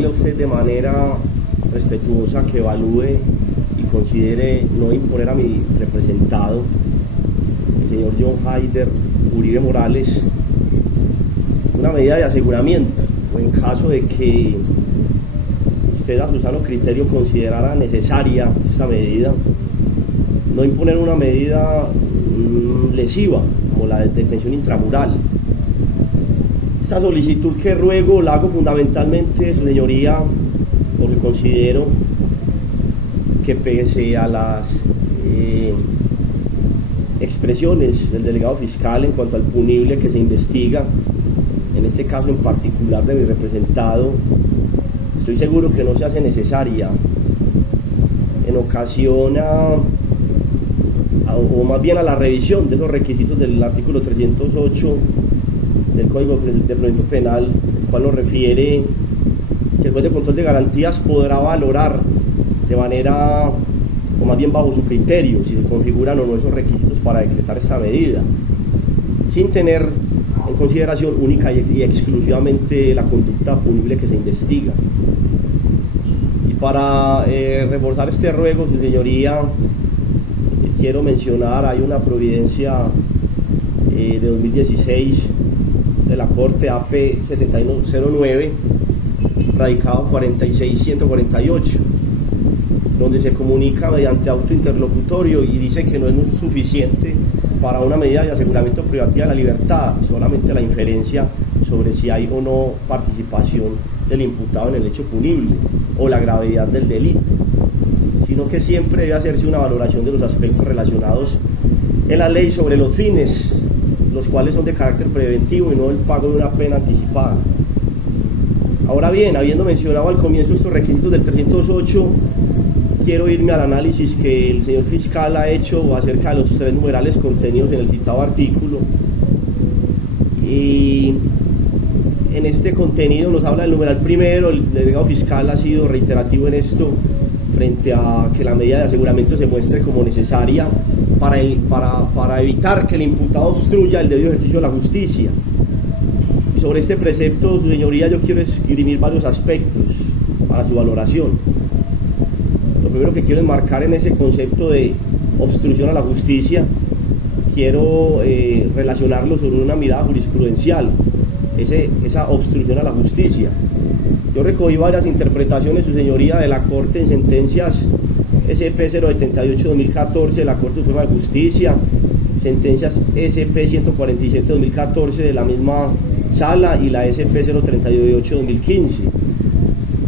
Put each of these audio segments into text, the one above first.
rogarle a usted de manera respetuosa que evalúe y considere no imponer a mi representado, el señor John Haider Uribe Morales, una medida de aseguramiento, o en caso de que usted a su sano criterio considerara necesaria esta medida, no imponer una medida lesiva como la de detención intramural. Esta solicitud que ruego la hago fundamentalmente, su señoría, porque considero que pese a las expresiones del delegado fiscal en cuanto al punible que se investiga, en este caso en particular de mi representado, estoy seguro que no se hace necesaria en ocasión o más bien a la revisión de esos requisitos del artículo 308 del Código de Procedimiento Penal, el cual nos refiere que el juez de control de garantías podrá valorar de manera, o más bien bajo su criterio, si se configuran o no esos requisitos para decretar esta medida, sin tener en consideración única y exclusivamente la conducta punible que se investiga. Y para reforzar este ruego, su señoría, quiero mencionar, hay una providencia de 2016 de la Corte AP 7109, radicado 46148, donde se comunica mediante auto interlocutorio y dice que no es suficiente para una medida de aseguramiento privativa de la libertad, solamente la inferencia sobre si hay o no participación del imputado en el hecho punible o la gravedad del delito, sino que siempre debe hacerse una valoración de los aspectos relacionados en la ley sobre los fines, los cuales son de carácter preventivo y no el pago de una pena anticipada. Ahora bien, habiendo mencionado al comienzo estos requisitos del 308, quiero irme al análisis que el señor fiscal ha hecho acerca de los tres numerales contenidos en el citado artículo. Y en este contenido nos habla del numeral primero. El delegado fiscal ha sido reiterativo en esto frente a que la medida de aseguramiento se muestre como necesaria para evitar que el imputado obstruya el debido ejercicio de la justicia. Y sobre este precepto, su señoría, yo quiero esgrimir varios aspectos para su valoración. Lo primero que quiero enmarcar en ese concepto de obstrucción a la justicia, quiero relacionarlo sobre una mirada jurisprudencial, esa obstrucción a la justicia. Yo recogí varias interpretaciones, su señoría, de la Corte en sentencias SP-078-2014 de la Corte Suprema de Justicia, sentencias SP-147-2014 de la misma sala y la SP-038-2015,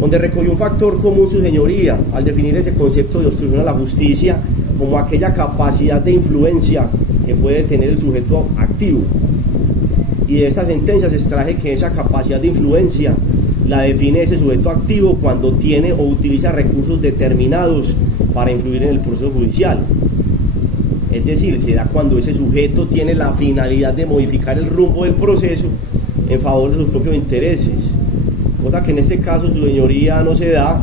donde recogió un factor común, su señoría, al definir ese concepto de obstrucción a la justicia como aquella capacidad de influencia que puede tener el sujeto activo. Y de estas sentencias extraje que esa capacidad de influencia la define ese sujeto activo cuando tiene o utiliza recursos determinados para influir en el proceso judicial. Es decir, se da cuando ese sujeto tiene la finalidad de modificar el rumbo del proceso en favor de sus propios intereses, cosa que en este caso, su señoría, no se da,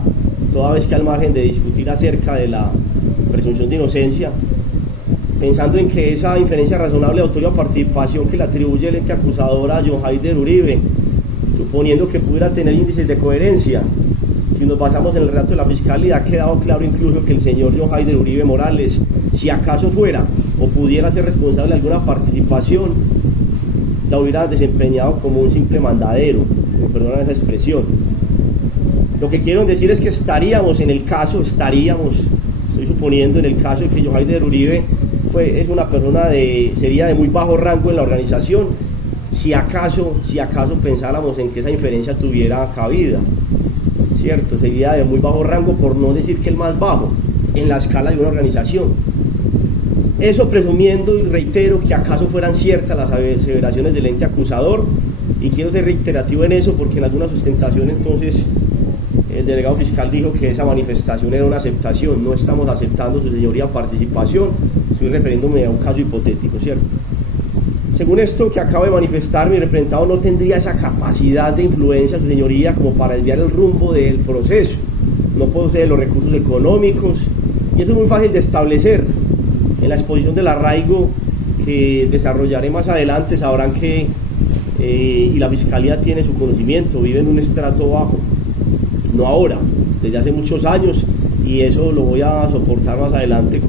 toda vez que al margen de discutir acerca de la presunción de inocencia, pensando en que esa inferencia razonable de autoría o participación que le atribuye el ente acusador a John Haider Uribe, suponiendo que pudiera tener índices de coherencia, si nos basamos en el relato de la fiscalía, ha quedado claro incluso que el señor John Haider Uribe Morales, si acaso fuera o pudiera ser responsable de alguna participación, la hubiera desempeñado como un simple mandadero, me perdonan esa expresión. Lo que quiero decir es que estaríamos, estoy suponiendo, en el caso de que John Haider Uribe es una persona sería de muy bajo rango en la organización, si acaso pensáramos en que esa inferencia tuviera cabida, ¿cierto? Sería de muy bajo rango, por no decir que el más bajo, en la escala de una organización. Eso presumiendo, y reitero, que acaso fueran ciertas las aseveraciones del ente acusador, y quiero ser reiterativo en eso porque en alguna sustentación entonces el delegado fiscal dijo que esa manifestación era una aceptación. No estamos aceptando, su señoría, participación, estoy refiriéndome a un caso hipotético, ¿cierto? Según esto que acabo de manifestar, mi representado no tendría esa capacidad de influencia, su señoría, como para desviar el rumbo del proceso. No posee los recursos económicos, y eso es muy fácil de establecer. En la exposición del arraigo que desarrollaré más adelante sabrán que y la fiscalía tiene su conocimiento, vive en un estrato bajo. no ahora, desde hace muchos años, y eso lo voy a soportar más adelante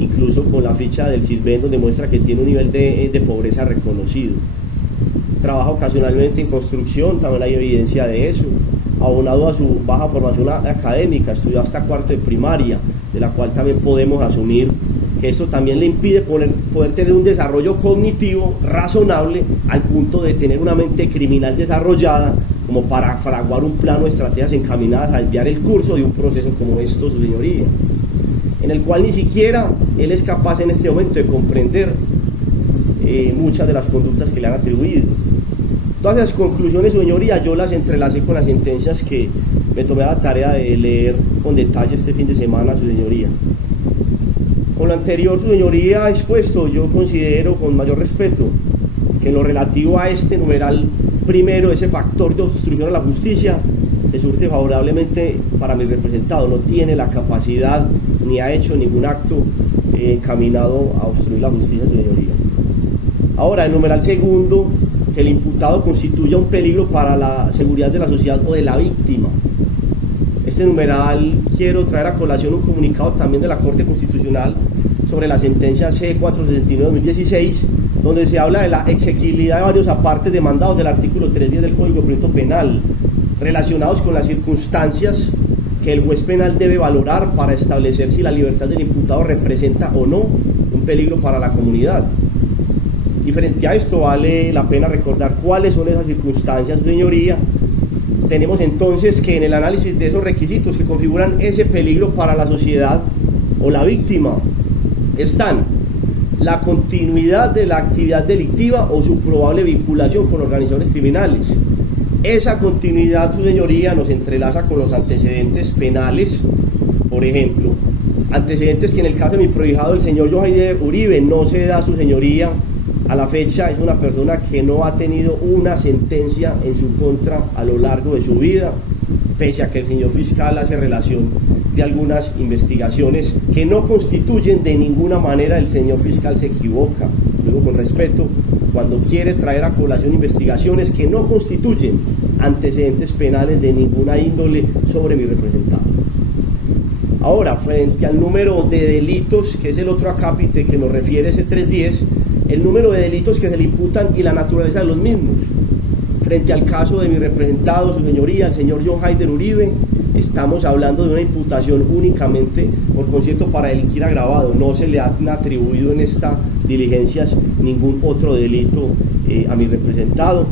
incluso con la ficha del CISBEN, donde muestra que tiene un nivel de pobreza reconocido. Trabaja ocasionalmente en construcción, también hay evidencia de eso. Abonado a su baja formación académica, estudió hasta cuarto de primaria, de la cual también podemos asumir que eso también le impide poder tener un desarrollo cognitivo razonable al punto de tener una mente criminal desarrollada como para fraguar un plano de estrategias encaminadas a desviar el curso de un proceso como esto, su señoría, en el cual ni siquiera él es capaz en este momento de comprender muchas de las conductas que le han atribuido. Todas esas conclusiones, su señoría, yo las entrelacé con las sentencias que me tomé la tarea de leer con detalle este fin de semana, su señoría. Con lo anterior, su señoría, expuesto, yo considero con mayor respeto que en lo relativo a este numeral primero, ese factor de obstrucción a la justicia, se surte favorablemente para mi representado. No tiene la capacidad ni ha hecho ningún acto encaminado a obstruir la justicia, su señoría. Ahora, el numeral segundo, que el imputado constituya un peligro para la seguridad de la sociedad o de la víctima. Este numeral quiero traer a colación un comunicado también de la Corte Constitucional sobre la sentencia C-469-2016, donde se habla de la exequibilidad de varios apartes demandados del artículo 310 del Código de Procedimiento Penal, relacionados con las circunstancias que el juez penal debe valorar para establecer si la libertad del imputado representa o no un peligro para la comunidad. Y frente a esto vale la pena recordar cuáles son esas circunstancias, señoría. Tenemos entonces que en el análisis de esos requisitos que configuran ese peligro para la sociedad o la víctima están la continuidad de la actividad delictiva o su probable vinculación con organizaciones criminales. Esa continuidad, su señoría, nos entrelaza con los antecedentes penales, por ejemplo, antecedentes que en el caso de mi prohijado, el señor Johaider Uribe, no se da, su señoría. A la fecha es una persona que no ha tenido una sentencia en su contra a lo largo de su vida, pese a que el señor fiscal hace relación de algunas investigaciones que no constituyen de ninguna manera, el señor fiscal se equivoca, luego con respeto, cuando quiere traer a colación investigaciones que no constituyen antecedentes penales de ninguna índole sobre mi representado. Ahora, frente al número de delitos, que es el otro acápite que nos refiere ese 310, el número de delitos que se le imputan y la naturaleza de los mismos. Frente al caso de mi representado, su señoría, el señor Johaider Uribe, estamos hablando de una imputación únicamente por concierto para delinquir agravado. No se le han atribuido en estas diligencias ningún otro delito a mi representado.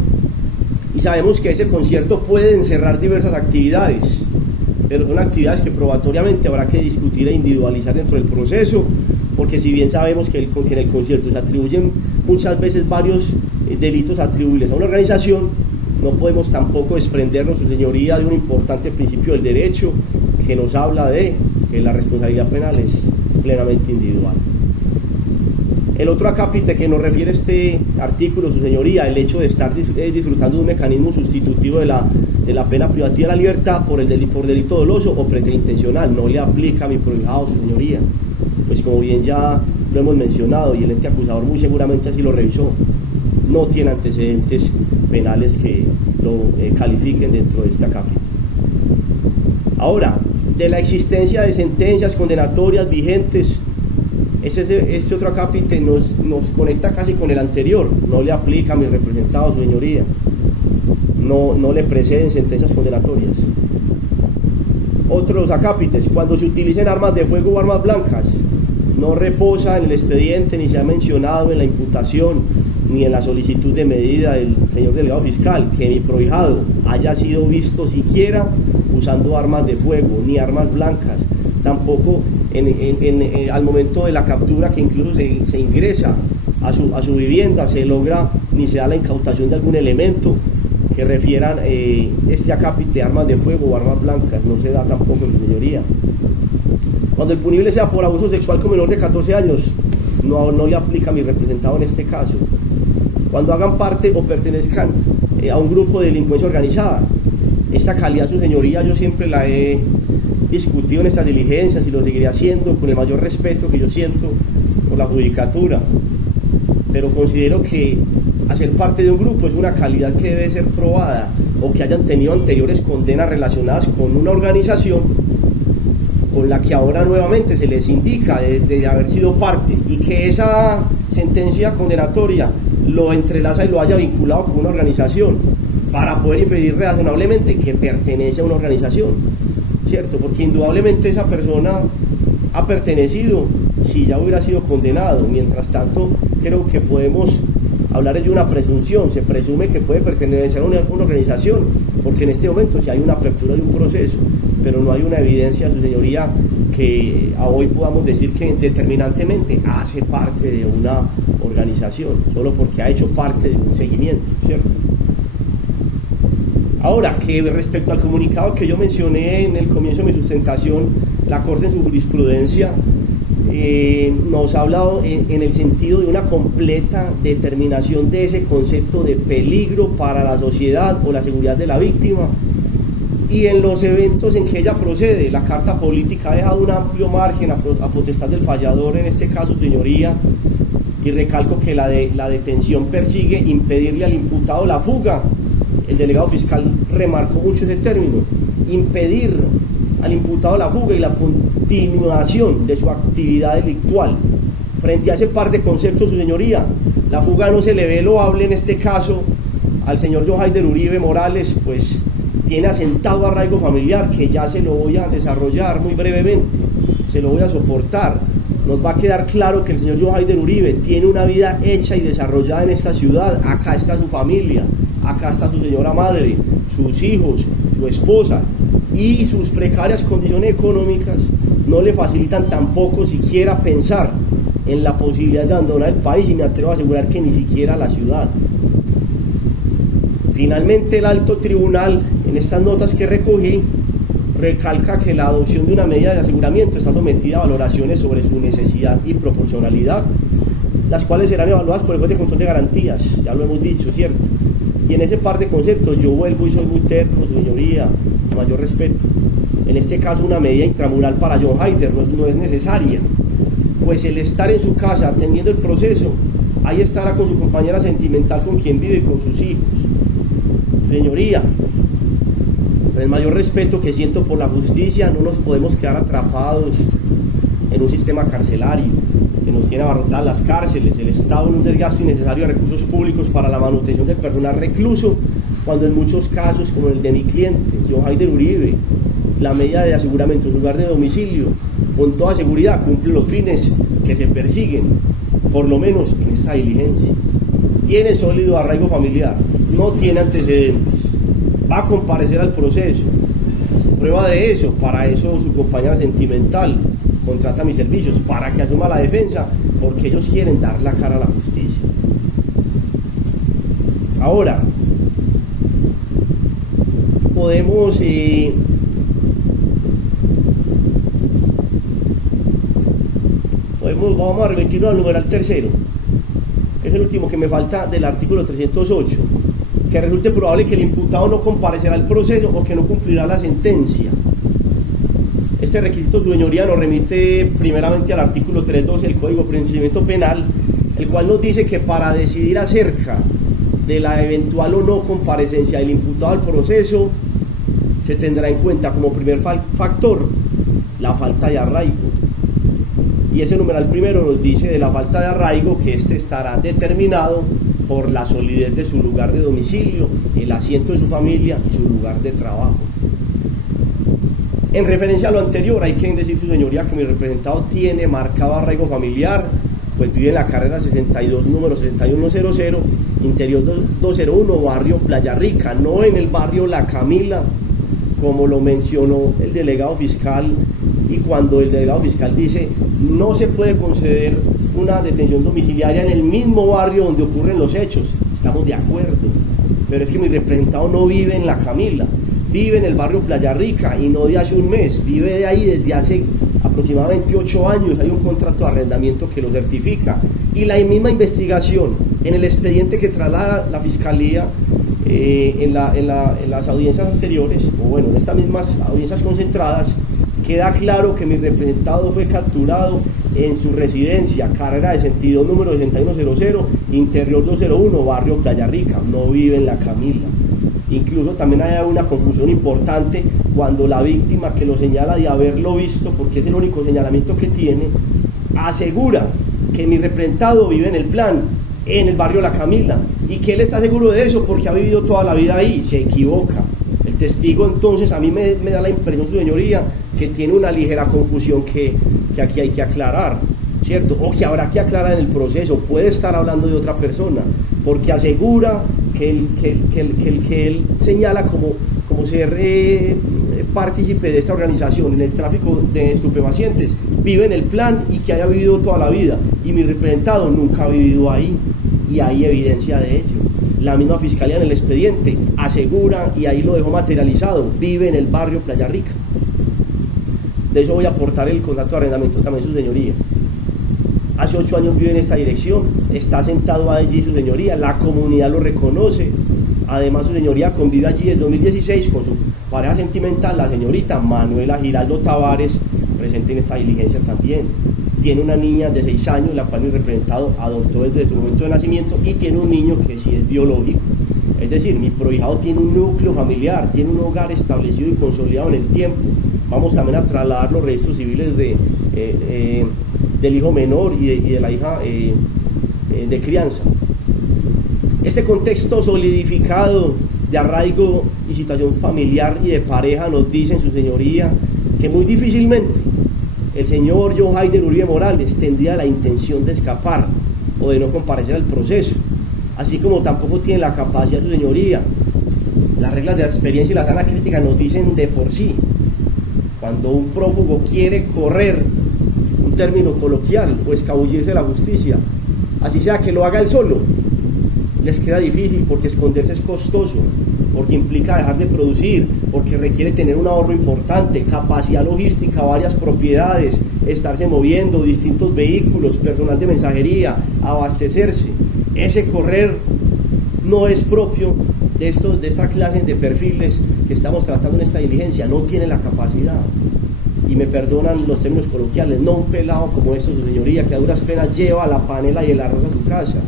Y sabemos que ese concierto puede encerrar diversas actividades, pero son actividades que probatoriamente habrá que discutir e individualizar dentro del proceso, porque si bien sabemos que en el concierto se atribuyen muchas veces varios delitos atribuibles a una organización, no podemos tampoco desprendernos, su señoría, de un importante principio del derecho que nos habla de que la responsabilidad penal es plenamente individual. El otro acápite que nos refiere este artículo, su señoría, el hecho de estar disfrutando de un mecanismo sustitutivo de la pena privativa de la libertad por delito doloso o preterintencional, no le aplica a mi prohijado, su señoría, pues como bien ya lo hemos mencionado y el ente acusador muy seguramente así lo revisó, no tiene antecedentes penales que lo califiquen dentro de este acápite. Ahora, de la existencia de sentencias condenatorias vigentes, este otro acápite nos conecta casi con el anterior, no le aplica a mi representado, su señoría, no le preceden sentencias condenatorias. Otros acápites, cuando se utilicen armas de fuego o armas blancas, no reposa en el expediente, ni se ha mencionado en la imputación, ni en la solicitud de medida del señor delegado fiscal, que mi prohijado haya sido visto siquiera usando armas de fuego, ni armas blancas, tampoco al momento de la captura, que incluso se ingresa a su vivienda, se logra ni se da la incautación de algún elemento que refieran este acápite de armas de fuego o armas blancas, no se da tampoco, su señoría. Cuando el punible sea por abuso sexual con menor de 14 años, no le aplica a mi representado en este caso. Cuando hagan parte o pertenezcan a un grupo de delincuencia organizada, esta calidad, su señoría, yo siempre la he discutido en estas diligencias y lo seguiré haciendo con el mayor respeto que yo siento por la judicatura, pero considero que hacer parte de un grupo es una calidad que debe ser probada o que hayan tenido anteriores condenas relacionadas con una organización con la que ahora nuevamente se les indica de haber sido parte, y que esa sentencia condenatoria lo entrelaza y lo haya vinculado con una organización para poder inferir razonablemente que pertenece a una organización, ¿cierto? Porque indudablemente esa persona ha pertenecido si ya hubiera sido condenado. Mientras tanto, creo que podemos hablar de una presunción. Se presume que puede pertenecer a una organización, porque en este momento sí hay una apertura de un proceso, pero no hay una evidencia, su señoría, que a hoy podamos decir que determinantemente hace parte de una organización, solo porque ha hecho parte de un seguimiento, ¿cierto? Ahora, que respecto al comunicado que yo mencioné en el comienzo de mi sustentación, la Corte en su jurisprudencia nos ha hablado en el sentido de una completa determinación de ese concepto de peligro para la sociedad o la seguridad de la víctima, y en los eventos en que ella procede. La carta política ha dejado un amplio margen a potestad del fallador, en este caso, señoría, y recalco que la detención persigue impedirle al imputado la fuga. El delegado fiscal remarcó mucho ese término: impedir al imputado la fuga y la continuación de su actividad delictual. Frente a ese par de conceptos, su señoría, la fuga no se le ve loable en este caso al señor Johaider Uribe Morales, pues tiene asentado arraigo familiar, que ya se lo voy a desarrollar muy brevemente, se lo voy a soportar. Nos va a quedar claro que el señor Johaider Uribe tiene una vida hecha y desarrollada en esta ciudad. Acá está su familia, acá está su señora madre, sus hijos, su esposa, y sus precarias condiciones económicas no le facilitan tampoco siquiera pensar en la posibilidad de abandonar el país, y me atrevo a asegurar que ni siquiera la ciudad. Finalmente, el alto tribunal, en estas notas que recogí, recalca que la adopción de una medida de aseguramiento está sometida a valoraciones sobre su necesidad y proporcionalidad, las cuales serán evaluadas por el juez de control de garantías, ya lo hemos dicho, ¿cierto? Y en ese par de conceptos yo vuelvo y soy muy terco, su señoría, mayor respeto. En este caso, una medida intramural para Johaider no es necesaria, pues el estar en su casa atendiendo el proceso, ahí estará con su compañera sentimental con quien vive y con sus hijos. Señoría, con el mayor respeto que siento por la justicia, no nos podemos quedar atrapados en un sistema carcelario que nos tiene abarrotadas las cárceles, el Estado en un desgaste innecesario de recursos públicos para la manutención del personal recluso, cuando en muchos casos, como el de mi cliente, Johaider Uribe, la medida de aseguramiento en su lugar de domicilio, con toda seguridad cumple los fines que se persiguen, por lo menos en esta diligencia. Tiene sólido arraigo familiar, no tiene antecedentes, va a comparecer al proceso. Prueba de eso, para eso su compañera sentimental contrata mis servicios, para que asuma la defensa, porque ellos quieren dar la cara a la justicia. Ahora, vamos a remitirnos al numeral tercero, es el último que me falta del artículo 308, que resulte probable que el imputado no comparecerá al proceso o que no cumplirá la sentencia. Este requisito, su señoría, nos remite primeramente al artículo 312 del Código de Procedimiento Penal, el cual nos dice que para decidir acerca de la eventual o no comparecencia del imputado al proceso, se tendrá en cuenta como primer factor la falta de arraigo. Y ese numeral primero nos dice de la falta de arraigo que éste estará determinado por la solidez de su lugar de domicilio, el asiento de su familia y su lugar de trabajo. En referencia a lo anterior, hay que decir, su señoría, que mi representado tiene marcado arraigo familiar, pues vive en la carrera 62, número 6100, interior 201, barrio Playa Rica, no en el barrio La Camila, como lo mencionó el delegado fiscal. Y cuando el delegado fiscal dice no se puede conceder una detención domiciliaria en el mismo barrio donde ocurren los hechos, estamos de acuerdo, pero es que mi representado no vive en La Camila, vive en el barrio Playa Rica, y no de hace un mes, vive de ahí desde hace aproximadamente 8 años, hay un contrato de arrendamiento que lo certifica, y la misma investigación en el expediente que traslada la fiscalía en las audiencias anteriores, o bueno, en estas mismas audiencias concentradas, queda claro que mi representado fue capturado en su residencia, carrera de 62, número 6100, interior 201, barrio Playa Rica, no vive en La Camila. Incluso también hay una confusión importante cuando la víctima que lo señala de haberlo visto, porque es el único señalamiento que tiene, asegura que mi representado vive en el plan, en el barrio La Camila, y que él está seguro de eso porque ha vivido toda la vida ahí. Se equivoca. El testigo entonces a mí me da la impresión, su señoría, que tiene una ligera confusión que aquí hay que aclarar, ¿cierto? O que habrá que aclarar en el proceso. Puede estar hablando de otra persona, porque asegura que él señala como ser partícipe de esta organización en el tráfico de estupefacientes, vive en el plan y que haya vivido toda la vida, y mi representado nunca ha vivido ahí, y hay evidencia de ello. La misma fiscalía en el expediente asegura, y ahí lo dejó materializado, vive en el barrio Playa Rica. De eso voy a aportar el contrato de arrendamiento también, su señoría. Hace 8 años vive en esta dirección, está sentado allí, su señoría, la comunidad lo reconoce. Además, su señoría convive allí desde 2016 con su pareja sentimental, la señorita Manuela Giraldo Tavares, presente en esta diligencia también. Tiene una niña de 6 años, la cual mi representado adoptó desde su momento de nacimiento, y tiene un niño que sí es biológico. Es decir, mi prohijado tiene un núcleo familiar, tiene un hogar establecido y consolidado en el tiempo. Vamos también a trasladar los registros civiles del hijo menor y de la hija de crianza. Este contexto solidificado de arraigo y situación familiar y de pareja nos dice, en su señoría, que muy difícilmente el señor John Heider Uribe Morales tendría la intención de escapar o de no comparecer al proceso, así como tampoco tiene la capacidad, su señoría. Las reglas de la experiencia y la sana crítica nos dicen de por sí, cuando un prófugo quiere correr, un término coloquial, o escabullirse de la justicia, así sea que lo haga él solo, les queda difícil, porque esconderse es costoso, porque implica dejar de producir, porque requiere tener un ahorro importante, capacidad logística, varias propiedades, estarse moviendo, distintos vehículos, personal de mensajería, abastecerse. Ese correr no es propio de esta clase de perfiles que estamos tratando en esta diligencia, no tiene la capacidad. Y me perdonan los términos coloquiales, no un pelado como estos, su señoría, que a duras penas lleva la panela y el arroz a su casa.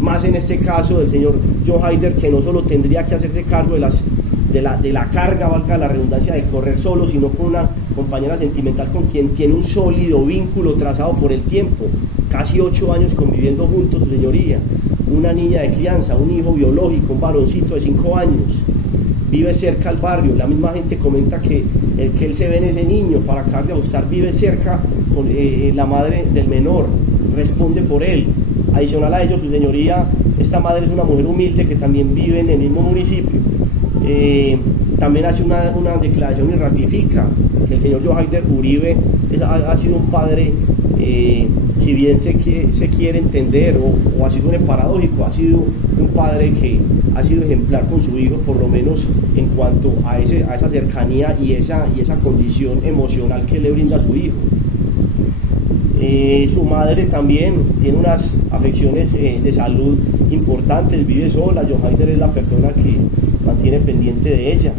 Más en este caso del señor John Heider, que no solo tendría que hacerse cargo de la carga, valga la redundancia, de correr solo, sino con una compañera sentimental con quien tiene un sólido vínculo trazado por el tiempo, casi 8 años conviviendo juntos, su señoría, una niña de crianza, un hijo biológico, un varoncito de 5 años, vive cerca al barrio. La misma gente comenta que él se ve en ese niño, para acabar de ajustar, vive cerca con la madre del menor, responde por él. Adicional a ello, su señoría, esta madre es una mujer humilde que también vive en el mismo municipio. También hace una declaración y ratifica que el señor John Heider Uribe ha sido un padre, si bien se quiere entender, o así suene paradójico, ha sido un padre que ha sido ejemplar con su hijo, por lo menos en cuanto a esa cercanía y esa condición emocional que le brinda a su hijo. Su madre también tiene unas afecciones de salud importantes, vive sola. John Heider es la persona que mantiene pendiente de ella.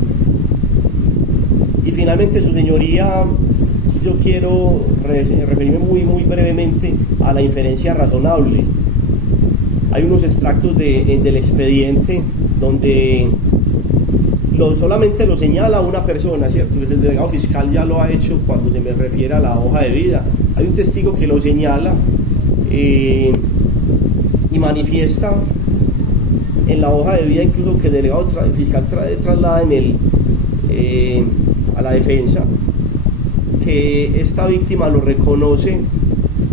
Y finalmente, su señoría, yo quiero referirme muy brevemente a la inferencia razonable. Hay unos extractos del expediente donde solamente lo señala una persona, ¿cierto? El delegado fiscal ya lo ha hecho cuando se me refiere a la hoja de vida. Hay un testigo que lo señala y manifiesta en la hoja de vida, incluso que el delegado fiscal traslada a la defensa, que esta víctima lo reconoce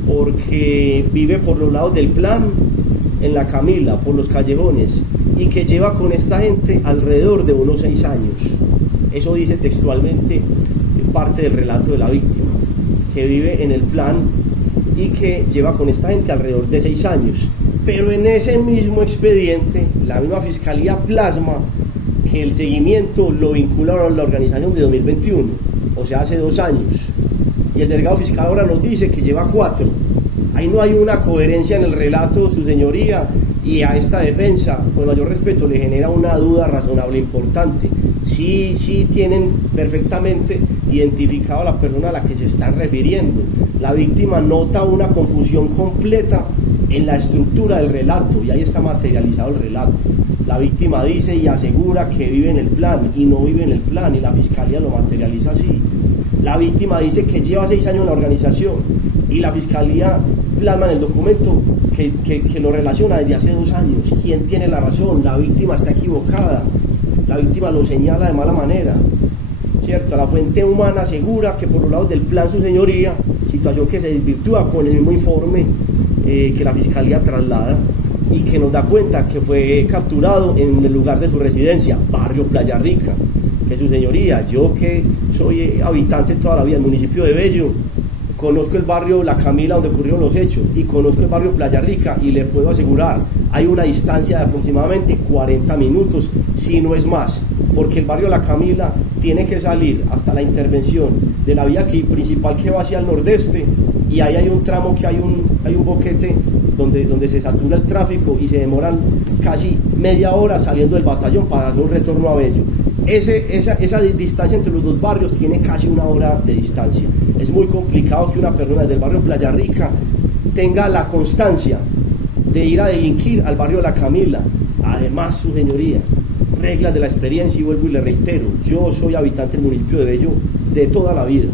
porque vive por los lados del plan, en La Camila, por los callejones, y que lleva con esta gente alrededor de unos 6 años. Eso dice textualmente parte del relato de la víctima, que vive en el plan y que lleva con esta gente alrededor de 6 años. Pero en ese mismo expediente, la misma fiscalía plasma que el seguimiento lo vincularon a la organización de 2021, o sea, hace 2 años. Y el delegado fiscal ahora nos dice que lleva 4. Ahí no hay una coherencia en el relato, su señoría, y a esta defensa, con mayor respeto, le genera una duda razonable importante. Sí tienen perfectamente identificado a la persona a la que se están refiriendo. La víctima nota una confusión completa en la estructura del relato, y ahí está materializado el relato. La víctima dice y asegura que vive en el plan y no vive en el plan, y la fiscalía lo materializa así. La víctima dice que lleva 6 años en la organización y la fiscalía plasma en el documento que lo relaciona desde hace 2 años. ¿Quién tiene la razón? La víctima está equivocada. La víctima lo señala de mala manera, ¿cierto? La fuente humana asegura que por los lados del plan su señoría, situación que se desvirtúa con el mismo informe que la fiscalía traslada y que nos da cuenta que fue capturado en el lugar de su residencia, barrio Playa Rica, que su señoría, yo que soy habitante toda la vida del municipio de Bello, conozco el barrio La Camila donde ocurrieron los hechos y conozco el barrio Playa Rica y le puedo asegurar, hay una distancia de aproximadamente 40 minutos, si no es más, porque el barrio La Camila tiene que salir hasta la intervención de la vía principal que va hacia el nordeste y ahí hay un tramo que hay un boquete donde se satura el tráfico y se demoran casi media hora saliendo del batallón para darle un retorno a Bello. Esa distancia entre los dos barrios tiene casi 1 hora de distancia. Es muy complicado que una persona del barrio Playa Rica tenga la constancia de ir a delinquir al barrio La Camila. Además, su señoría, reglas de la experiencia, y vuelvo y le reitero, yo soy habitante del municipio de Bello de toda la vida.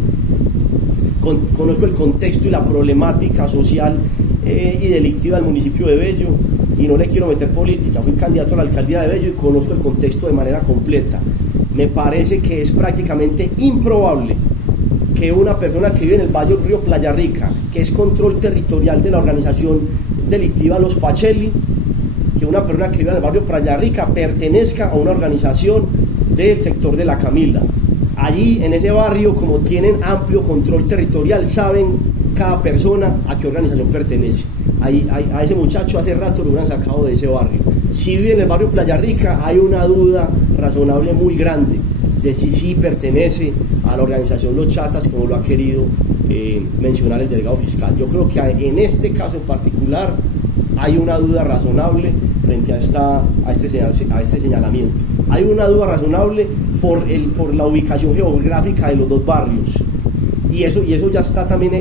Conozco el contexto y la problemática social y delictiva del municipio de Bello, y no le quiero meter política, fui candidato a la alcaldía de Bello y conozco el contexto de manera completa. Me parece que es prácticamente improbable que una persona que vive en el barrio Río Playa Rica, que es control territorial de la organización delictiva Los Pacelli, que una persona que vive en el barrio Playa Rica pertenezca a una organización del sector de La Camila. Allí en ese barrio, como tienen amplio control territorial, saben cada persona a qué organización pertenece. A ese muchacho hace rato lo hubieran sacado de ese barrio. Si vive en el barrio Playa Rica, hay una duda razonable muy grande de si sí pertenece a la organización Los Chatas, como lo ha querido mencionar el delegado fiscal. Yo creo que en este caso en particular hay una duda razonable frente a este señalamiento. Hay una duda razonable por la ubicación geográfica de los dos barrios, y eso ya está también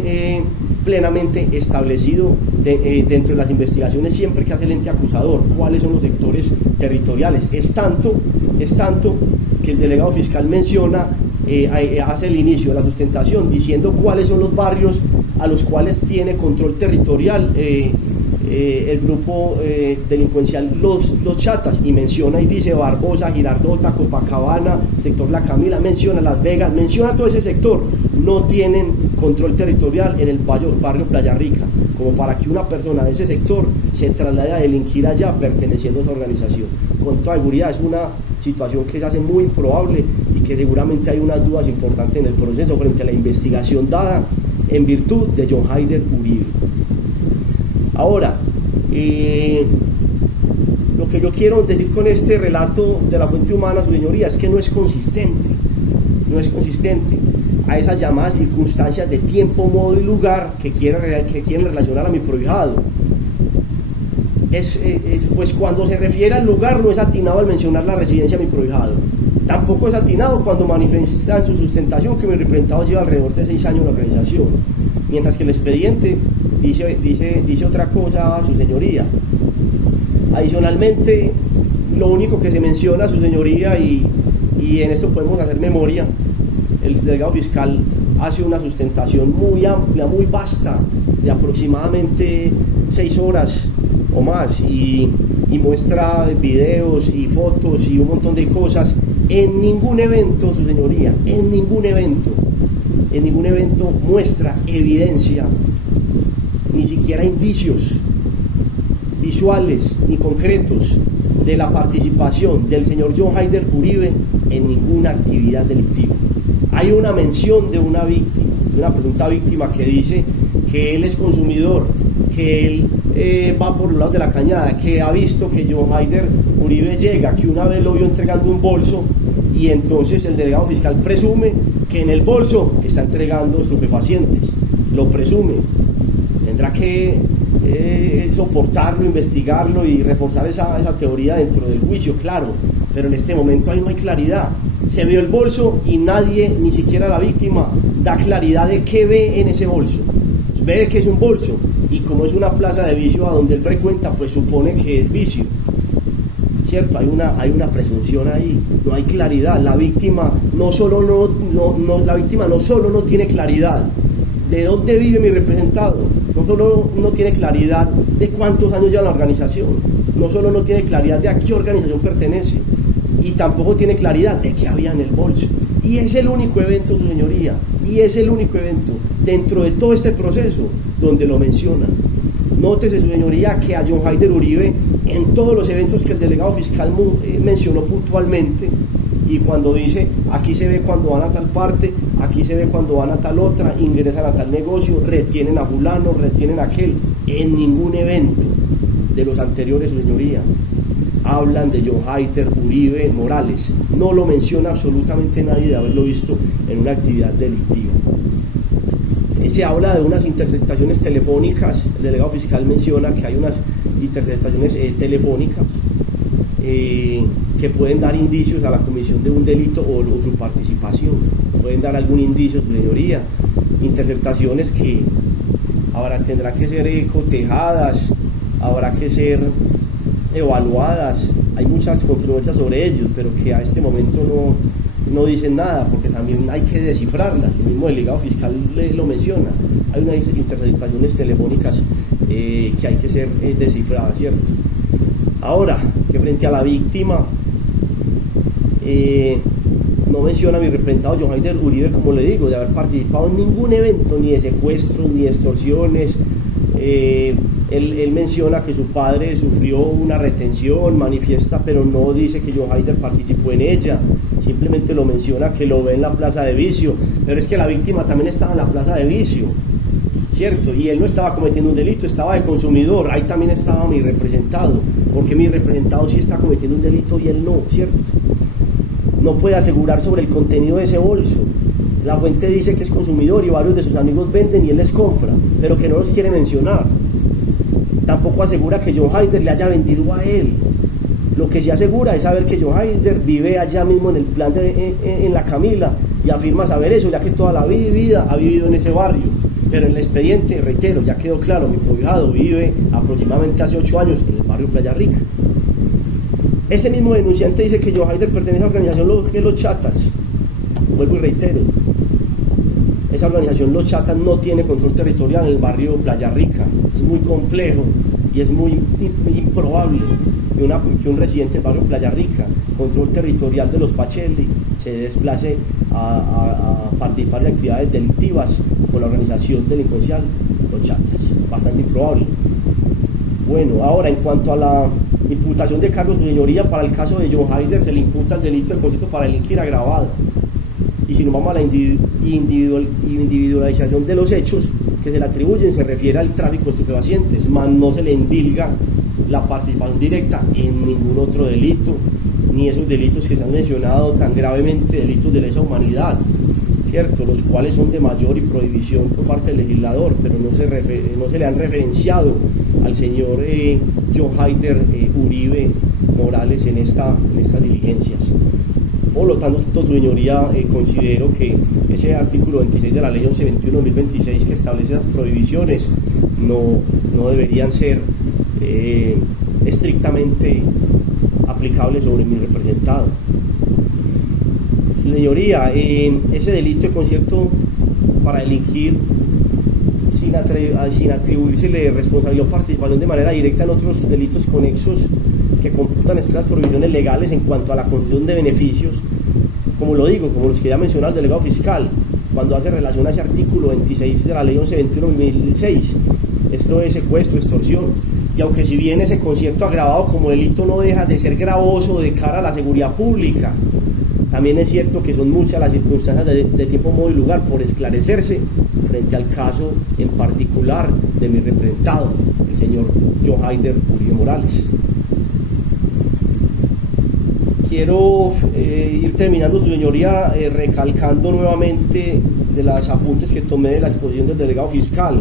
plenamente establecido dentro de las investigaciones siempre que hace el ente acusador, cuáles son los sectores territoriales. Es tanto que el delegado fiscal menciona, hace el inicio de la sustentación diciendo cuáles son los barrios a los cuales tiene control territorial el grupo delincuencial los Chatas, y menciona y dice Barbosa, Girardota, Copacabana, sector La Camila, menciona Las Vegas, menciona todo ese sector. No tienen control territorial en el barrio Playa Rica, como para que una persona de ese sector se traslade a delinquir allá perteneciendo a esa organización. Con toda seguridad es una situación que se hace muy improbable y que seguramente hay unas dudas importantes en el proceso frente a la investigación dada en virtud de John Haider Uribe. Ahora, lo que yo quiero decir con este relato de la fuente humana, su señoría, es que no es consistente a esas llamadas circunstancias de tiempo, modo y lugar que quieren relacionar a mi prohijado. Pues cuando se refiere al lugar no es atinado al mencionar la residencia de mi prohijado. Tampoco es atinado cuando manifiesta en su sustentación que mi representado lleva alrededor de 6 años en la organización, mientras que el expediente dice otra cosa a su señoría. Adicionalmente, lo único que se menciona a su señoría, y en esto podemos hacer memoria, el delegado fiscal hace una sustentación muy amplia, muy vasta, de aproximadamente 6 horas o más, y muestra videos y fotos y un montón de cosas. En ningún evento, su señoría, en ningún evento muestra evidencia, ni siquiera indicios visuales ni concretos de la participación del señor John Haider Uribe en ninguna actividad delictiva. Hay una mención de una víctima, de una presunta víctima, que dice que él es consumidor, que él va por los lados de la cañada, que ha visto que John Haider Uribe llega, que una vez lo vio entregando un bolso, y entonces el delegado fiscal presume que en el bolso está entregando estupefacientes. Lo presume. Tendrá que soportarlo, investigarlo y reforzar esa teoría dentro del juicio, claro, pero en este momento ahí no hay claridad. Se vio el bolso y nadie, ni siquiera la víctima, da claridad de qué ve en ese bolso. Ve que es un bolso, y como es una plaza de vicio a donde él frecuenta, pues supone que es vicio, ¿cierto? Hay una presunción ahí, no hay claridad. La víctima no solo no tiene claridad de dónde vive mi representado, no solo no tiene claridad de cuántos años lleva la organización, no solo no tiene claridad de a qué organización pertenece, y tampoco tiene claridad de qué había en el bolso. Y es el único evento, su señoría, y es el único evento dentro de todo este proceso donde lo menciona. Nótese, su señoría, que a John Heider Uribe, en todos los eventos que el delegado fiscal mencionó puntualmente, y cuando dice, aquí se ve cuando van a tal parte, aquí se ve cuando van a tal otra, ingresan a tal negocio, retienen a fulano, retienen a aquel, en ningún evento de los anteriores, su señoría, hablan de John Heider Uribe Morales. No lo menciona absolutamente nadie de haberlo visto en una actividad delictiva. Se habla de unas interceptaciones telefónicas. El delegado fiscal menciona que hay unas interceptaciones telefónicas que pueden dar indicios a la comisión de un delito o su participación. Pueden dar algún indicio, su señoría. Interceptaciones que tendrán que ser cotejadas, habrá que ser evaluadas. Hay muchas controversias sobre ellos, pero que a este momento no dicen nada, porque también hay que descifrarlas. El mismo delegado fiscal lo menciona. Hay unas interceptaciones telefónicas que hay que ser descifradas, ¿cierto? Ahora, que frente a la víctima no menciona a mi representado John Heider Uribe, como le digo, de haber participado en ningún evento, ni de secuestros, ni de extorsiones. Él menciona que su padre sufrió una retención, manifiesta, pero no dice que John Heider participó en ella, simplemente lo menciona que lo ve en la plaza de vicio, pero es que la víctima también estaba en la plaza de vicio, ¿cierto? Y él no estaba cometiendo un delito, estaba de consumidor, ahí también estaba mi representado, porque mi representado sí está cometiendo un delito y él no, ¿cierto? No puede asegurar sobre el contenido de ese bolso. La fuente dice que es consumidor y varios de sus amigos venden y él les compra, pero que no los quiere mencionar. Tampoco asegura que John Heider le haya vendido a él. Lo que sí asegura es saber que John Heider vive allá mismo en el plan en La Camila, y afirma saber eso, ya que toda la vida ha vivido en ese barrio. Pero en el expediente, reitero, ya quedó claro, mi prohijado vive aproximadamente hace 8 años en el barrio Playa Rica. Ese mismo denunciante dice que John Heider pertenece a la organización Los Chatas. Vuelvo y reitero, esa organización Los Chatas no tiene control territorial en el barrio Playa Rica. Es muy complejo y es muy improbable que un residente del barrio Playa Rica, control territorial de los Pacelli, se desplace a participar de actividades delictivas con la organización delincuencial Los Chatas. Bastante improbable. Bueno, ahora en cuanto a la imputación de cargos, su señoría, para el caso de John Heider se le imputa el delito de concierto para delinquir agravado. Y si nos vamos a la individualización de los hechos que se le atribuyen, se refiere al tráfico de estupefacientes, mas no se le indilga la participación directa en ningún otro delito, ni esos delitos que se han mencionado tan gravemente, delitos de lesa humanidad, ¿cierto? Los cuales son de mayor y prohibición por parte del legislador, pero no se le han referenciado al señor John Heider Uribe Morales en estas diligencias. Por lo tanto, su señoría, considero que ese artículo 26 de la ley 1121/2026 que establece las prohibiciones no deberían ser estrictamente aplicables sobre mi representado. Su señoría, ese delito de concierto para delinquir sin atribuírsele responsabilidad o participación de manera directa en otros delitos conexos que computan estas prohibiciones legales en cuanto a la concesión de beneficios, como lo digo, como los que ya mencionó el delegado fiscal, cuando hace relación a ese artículo 26 de la ley 1121/2006, esto es secuestro, extorsión, y aunque si bien ese concierto agravado como delito no deja de ser gravoso de cara a la seguridad pública, también es cierto que son muchas las circunstancias de tiempo, modo y lugar por esclarecerse frente al caso en particular de mi representado, el señor John Heider Uribe Morales. Quiero ir terminando, su señoría, recalcando nuevamente de los apuntes que tomé de la exposición del delegado fiscal,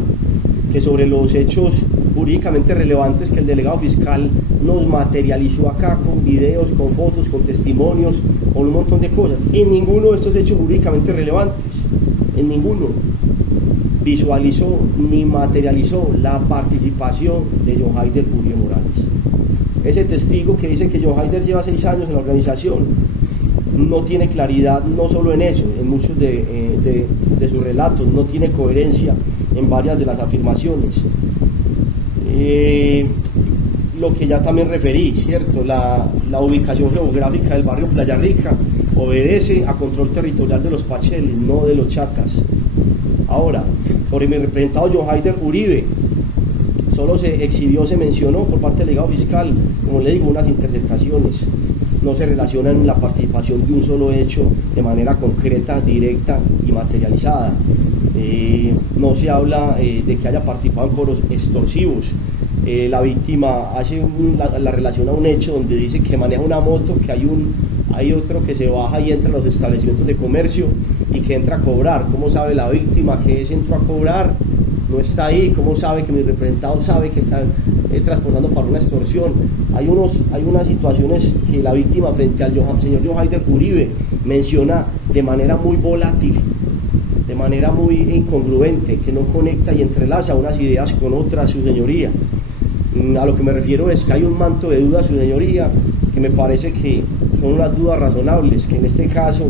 que sobre los hechos jurídicamente relevantes que el delegado fiscal nos materializó acá con videos, con fotos, con testimonios, con un montón de cosas. En ninguno de estos hechos jurídicamente relevantes, en ninguno, visualizó ni materializó la participación de John Haider Uribe Morales. Ese testigo que dice que John Haider lleva 6 años en la organización no tiene claridad, no solo en eso, en muchos de sus relatos, no tiene coherencia en varias de las afirmaciones. Lo que ya también referí, ¿cierto? La ubicación geográfica del barrio Playa Rica obedece a control territorial de los Pacheles, no de los Chacas. Ahora, por mi representado John Haider Uribe, solo se exhibió, se mencionó por parte del delegado fiscal, como le digo, unas interceptaciones. No se relacionan la participación de un solo hecho de manera concreta, directa y materializada. No se habla de que haya participado en coros extorsivos. La víctima hace la relación a un hecho donde dice que maneja una moto, que hay otro que se baja y entra a los establecimientos de comercio y que entra a cobrar. ¿Cómo sabe la víctima que ese entró a cobrar? No está ahí. ¿Cómo sabe que mi representado sabe que están transportando para una extorsión? Hay unas situaciones que la víctima frente al señor John Haider Uribe menciona de manera muy volátil, de manera muy incongruente, que no conecta y entrelaza unas ideas con otras, su señoría. A lo que me refiero es que hay un manto de dudas, su señoría, que me parece que son unas dudas razonables, que en este caso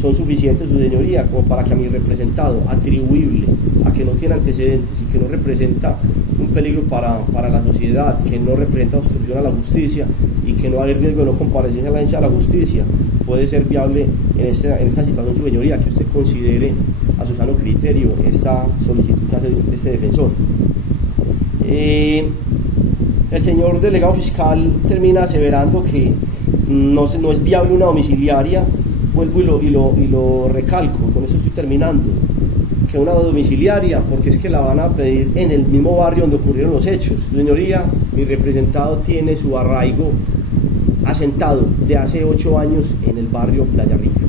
son suficientes, su señoría, como para que a mi representado, atribuible a que no tiene antecedentes y que no representa un peligro para la sociedad, que no representa obstrucción a la justicia y que no hay riesgo de no comparecencia en la audiencia de la justicia, puede ser viable en esta situación, su señoría, que usted considere a su sano criterio esta solicitud que hace este defensor. El señor delegado fiscal termina aseverando que no es viable una domiciliaria. Vuelvo y lo recalco, con eso estoy terminando, que una domiciliaria, porque es que la van a pedir en el mismo barrio donde ocurrieron los hechos. Señoría, mi representado tiene su arraigo asentado de hace 8 años en el barrio Playa Rica.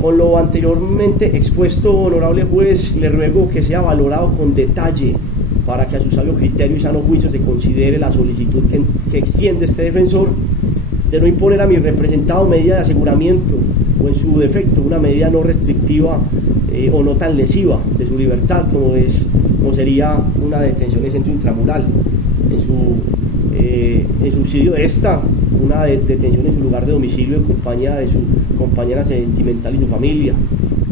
Con lo anteriormente expuesto, honorable juez, le ruego que sea valorado con detalle para que a su sabio criterio y sano juicio se considere la solicitud que extiende este defensor de no imponer a mi representado medida de aseguramiento o en su defecto una medida no restrictiva o no tan lesiva de su libertad como sería una detención en centro intramural. En subsidio de esta, una detención en su lugar de domicilio en compañía de su compañera sentimental y su familia.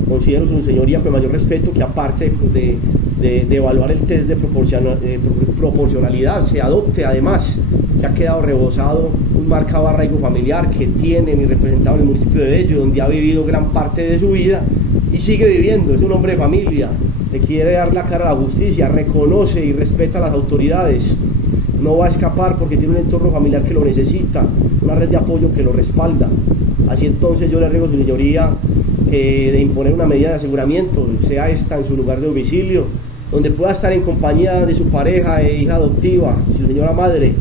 Considero, su señoría, con mayor respeto, que aparte de evaluar el test de proporcionalidad, se adopte además, que ha quedado rebosado, un marcado arraigo familiar que tiene mi representado en el municipio de Bello, donde ha vivido gran parte de su vida y sigue viviendo. Es un hombre de familia, le quiere dar la cara a la justicia, reconoce y respeta a las autoridades, no va a escapar porque tiene un entorno familiar que lo necesita, una red de apoyo que lo respalda. Así entonces yo le ruego, su señoría, de imponer una medida de aseguramiento, sea esta en su lugar de domicilio, donde pueda estar en compañía de su pareja e hija adoptiva, su señora madre,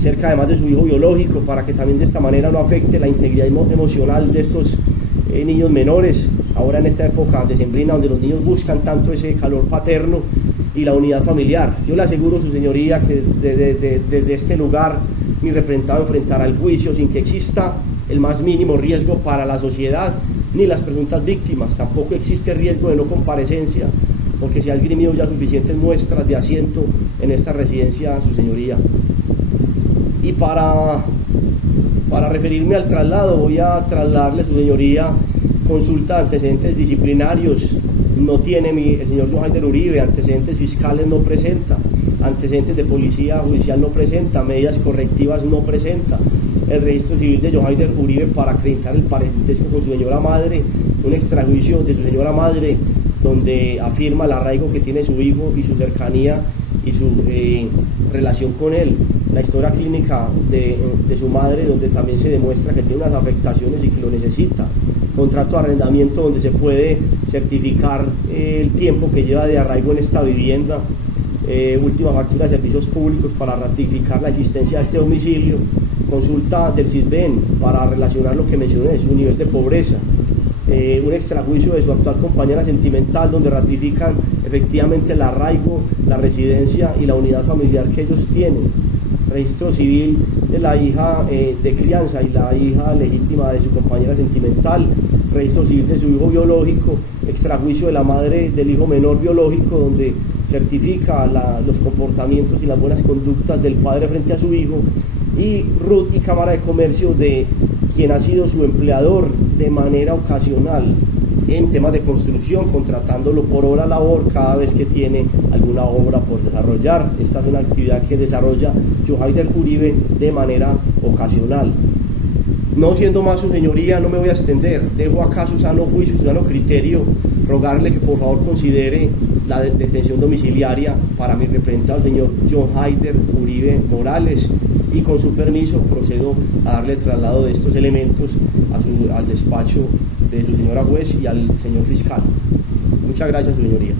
cerca además de su hijo biológico, para que también de esta manera no afecte la integridad emocional de estos niños menores, ahora en esta época decembrina donde los niños buscan tanto ese calor paterno y la unidad familiar. Yo le aseguro, su señoría, que desde este lugar mi representado enfrentará el juicio sin que exista el más mínimo riesgo para la sociedad ni las presuntas víctimas. Tampoco existe riesgo de no comparecencia, porque se ha esgrimido ya suficientes muestras de asiento en esta residencia, su señoría. Y para referirme al traslado, voy a trasladarle, su señoría, consulta de antecedentes disciplinarios. No tiene el señor John Haider Uribe, antecedentes fiscales no presenta, antecedentes de policía judicial no presenta, medidas correctivas no presenta. El registro civil de John Haider Uribe para acreditar el parentesco con su señora madre, un extrajuicio de su señora madre donde afirma el arraigo que tiene su hijo y su cercanía y su relación con él, la historia clínica de su madre donde también se demuestra que tiene unas afectaciones y que lo necesita, contrato de arrendamiento donde se puede certificar el tiempo que lleva de arraigo en esta vivienda, última factura de servicios públicos para ratificar la existencia de este domicilio, consulta del CISBEN para relacionar lo que mencioné, su nivel de pobreza, un extrajuicio de su actual compañera sentimental, donde ratifican efectivamente el arraigo, la residencia y la unidad familiar que ellos tienen. Registro civil de la hija de crianza y la hija legítima de su compañera sentimental, registro civil de su hijo biológico, extrajuicio de la madre del hijo menor biológico, donde certifica los comportamientos y las buenas conductas del padre frente a su hijo, y RUT y Cámara de Comercio de quien ha sido su empleador de manera ocasional en temas de construcción, contratándolo por hora labor cada vez que tiene alguna obra por desarrollar. Esta es una actividad que desarrolla Johaider Uribe de manera ocasional. No siendo más, su señoría, no me voy a extender, dejo acá su sano juicio, su sano criterio, rogarle que por favor considere la detención domiciliaria para mi representado, el señor Johaider Uribe Morales, y con su permiso procedo a darle traslado de estos elementos al despacho de su señora juez y al señor fiscal. Muchas gracias, su señoría.